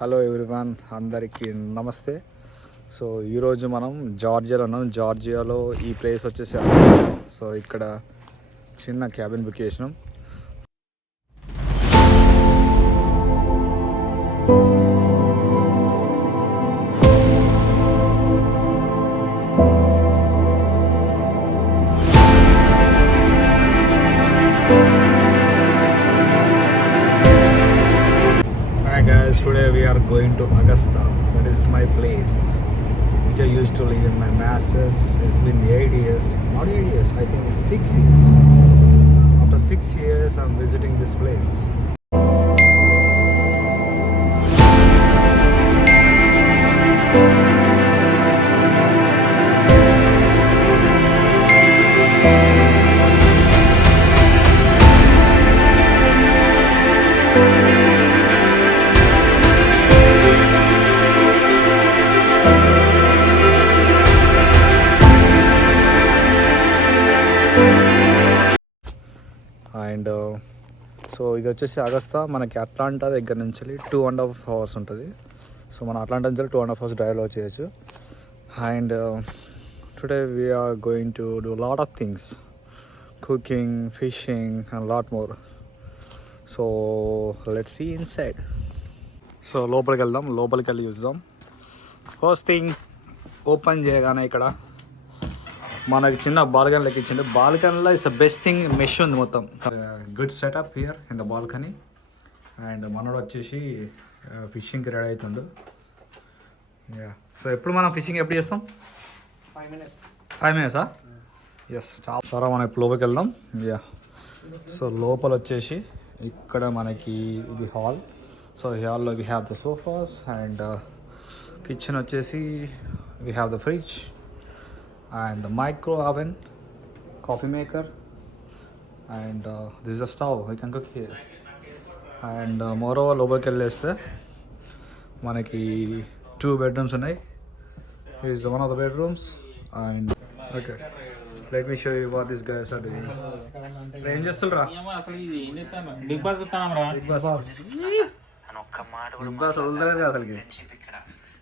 Hello everyone, అందరికీ నమస్తే. సో ఈరోజు మనం జార్జియాలో ఉన్నాం. జార్జియాలో ఈ ప్లేస్ వచ్చేసి సో ఇక్కడ చిన్న క్యాబిన్ బుక్ చేసినాం. Today we are going to Augusta. That is my place which I used to live in my masters. It's been 8 years, not 8 years, I think it's 6 years. After 6 years I'm visiting this place. And so ఇది వచ్చేసి అగస్తా మనకి అట్లాంటా దగ్గర నుంచి 2.5 hours ఉంటుంది. సో మన అట్లాంటా నుంచి 2.5 hours డ్రైవ్లో చేయొచ్చు. And today we are going to do lot of things, cooking, fishing and lot more. So let's see inside. So లోపలికి వెళ్దాం, లోపలికి వెళ్ళి చూద్దాం. ఫస్ట్ థింగ్ ఓపెన్ చేయగానే ఇక్కడ మనకి చిన్న బాల్కనీ లెక్క ఇచ్చింది. బాల్కనీలో ఇట్స్ బెస్ట్ థింగ్, మెష్ ఉంది మొత్తం. Good setup here in the balcony. And మనోడు వచ్చేసి ఫిషింగ్కి రెడీ అవుతుండు. సో ఎప్పుడు మనం ఫిషింగ్ ఎప్పుడు చేస్తాం? 5 minutes. ఎస్, చాలా సరే మనం ఇప్పుడు లోపలికి వెళ్దాం. సో లోపల వచ్చేసి ఇక్కడ మనకి ఇది హాల్. సో ఈ హాల్లో we have the sofas and kitchen వచ్చేసి we have the fridge and the micro oven, coffee maker, and this is a stove, we can cook here. And moreover లోపలికి వెళ్ళేస్తే మనకి 2 bedrooms ఉన్నాయి. Here is one of the bedrooms. And okay, let me show you what these guys are doing. ఏం చేస్తున్నారు? Big boss వదలలేదు అసలుకి.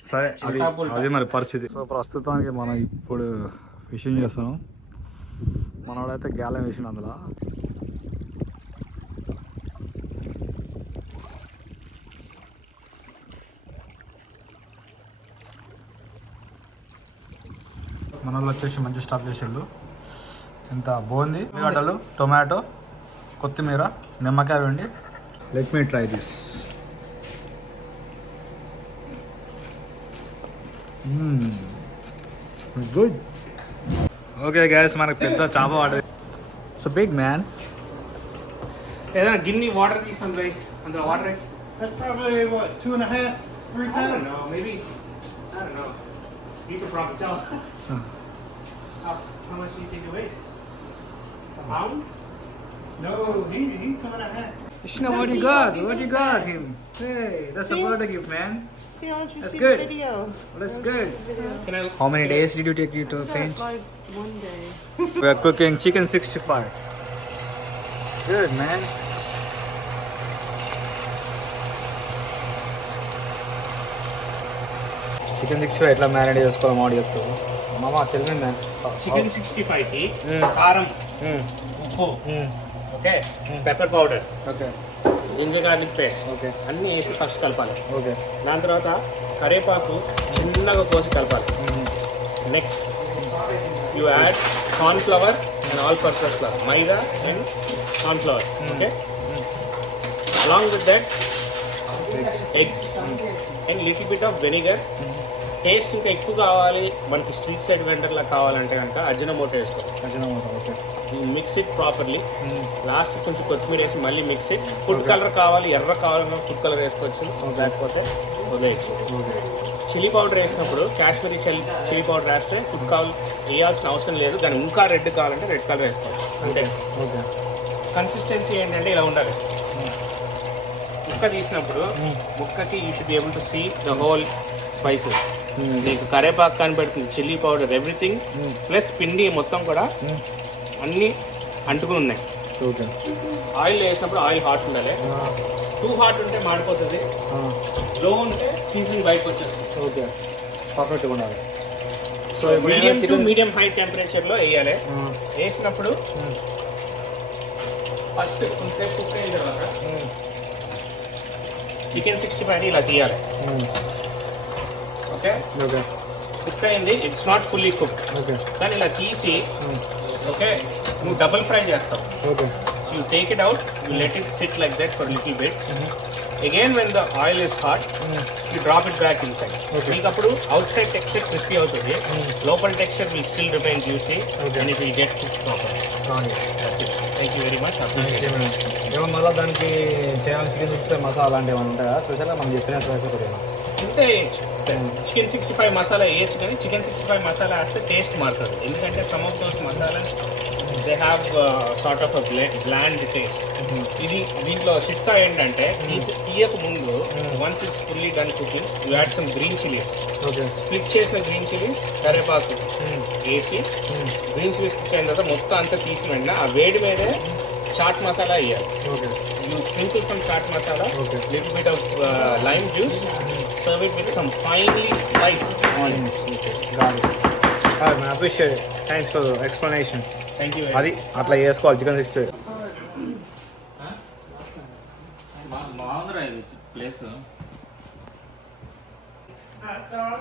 సరే, అది మరి పరిస్థితి. సో ప్రస్తుతానికి మనం ఇప్పుడు ఫిషింగ్ చేస్తున్నాం. మనోడైతే గ్యాలం వేసిన అందులో. మన వాళ్ళు వచ్చేసి మంచి స్టాప్ చేసిండు. ఇంత బాగుంది. ఉల్లిగడ్డలు, టొమాటో, కొత్తిమీర, నిమ్మకాయ వెండి. Let me try this. Good. Okay guys, మనకు పెద్ద చాప వాడు. It's a big man. ఏదైనా గిన్ని వాటర్ తీసాం బై అందులో water. That's probably what, 2.5, 3 pounds? I don't know, maybe. I don't know. You could probably tell. How much do you think it weighs? A pound? No, he's 2.5. Krishna, what you got? What you got him? Hey, that's a birthday gift, man. See, I want you to That's see good. the video. That's good. Can I? How many days did you take you to paint? Like one day. We are cooking chicken 65. It's good, man. Chicken 65 ఎట్లా మ్యారినేట్ చేసుకోవాలి మాడి చెప్తావు మామ? తెలియదు. చికెన్ 65 కి కారం, ఉప్పు, okay, pepper powder, okay, ginger garlic paste, okay, అన్నీ వేసి ఫస్ట్ కలపాలి. ఓకే. దాని తర్వాత కరివేపాకు చిన్నగా కోసి కలపాలి. Next you add corn flour and all purpose flower, maida and corn flour, okay. Along with that eggs and little bit of vinegar. Taste ఇంకా ఎక్కువ కావాలి మనకి స్ట్రీట్ సైడ్ వెండర్లా కావాలంటే కనుక అజినోమోటో వేసుకోవాలి. Ajinomoto, okay. Mix it properly. Last కొంచెం కొత్తిమీర వేసి మళ్ళీ మిక్స్ ఇట్. ఫుడ్ కలర్ కావాలి, ఎర్ర కావాలన్నా ఫుడ్ కలర్ వేసుకోవచ్చు, లేకపోతే వదిలేయచ్చు. చిల్లీ పౌడర్ వేసినప్పుడు కాశ్మీరీ చిల్లీ పౌడర్ వేస్తే ఫుడ్ కలర్ వేయాల్సిన అవసరం లేదు. దాన్ని ఇంకా రెడ్ కావాలంటే రెడ్ కలర్ వేసుకోవచ్చు అంతే. ఓకే. కన్సిస్టెన్సీ ఏంటంటే ఇలా ఉండాలి. ముక్క తీసినప్పుడు ముక్కకి you should be able to see the whole spices. నీకు కరేపాకు కనిపెడుతుంది, చిల్లీ పౌడర్, ఎవ్రీథింగ్ ప్లస్ పిండి మొత్తం కూడా అన్నీ అంటుకుని ఉన్నాయి. ఓకే. ఆయిల్ వేసినప్పుడు ఆయిల్ హాట్ ఉండాలి. టూ హాట్ ఉంటే మాడిపోతుంది, లో ఉంటే సీజనింగ్ బయటకు వచ్చేస్తుంది. ఓకే, పర్ఫెక్ట్గా ఉండాలి. So medium to medium high టెంపరేచర్లో వేయాలి. వేసినప్పుడు ఫస్ట్ కొంతసేపు కుక్ అయిన తర్వాత చికెన్ 65 ఇలా తీయాలి. ఓకే ఓకే కుక్ అయింది, it's not fully cook, okay కానీ ఇలా తీసి ఓకే నువ్వు డబుల్ ఫ్రై చేస్తావు. Okay So you take it out, you let it sit like that for a little bit. Again when the oil is hot, you drop it back inside. మీకు అప్పుడు outside texture crispy అవుతుంది, local texture will still remain juicy and it will get cooked properly. That's it. Thank you very much. ఏమో మళ్ళీ దానికి చేయాలి చికెన్ 65 మసాలా అలాంటివి ఏమైనా ఉంటాయా స్పెషల్గా మనం చెప్పిన స్పైస్ ఒకటి? ఇంతే వేయచ్చు. చికెన్ 65 మసాలా వేయచ్చు, కానీ చికెన్ 65 మసాలా వేస్తే టేస్ట్ మారుతుంది. ఎందుకంటే some of those masalas they have sort of bland taste. ఇది దీంట్లో చిట్కా ఏంటంటే తీయక ముందు once it's fully done cooking you add some green chillies. Okay split చేసిన గ్రీన్ చిల్లీస్ కరివేపాకు వేసి గ్రీన్ చిల్లీస్ కుక్ అయిన తర్వాత మొత్తం అంతా తీసిన వెంటనే ఆ వేడి మీదే చాట్ మసాలా వేయాలి. Okay You sprinkle some chaat masala, little bit of lime juice, serve it with some finely sliced onions. got it. I appreciate it. Thanks for the explanation. Thank you. అది అట్లా చేసుకోవాలి చికెన్ 65. బాగుందిరా ఇది place. Hot dog.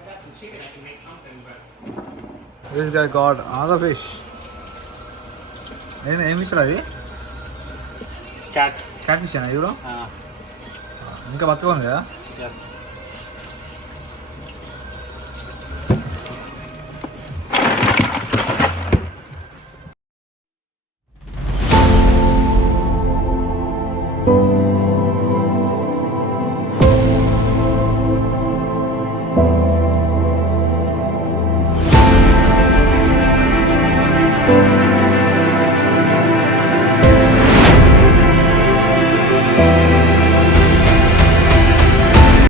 I got some chicken. I can make something, but This guy got other fish. ఏం ఫిష్ అది? Cat. Cat fish అన్నా ఇవ్వడం ఇంకా బతుగా ఉంది కదా? ఎస్.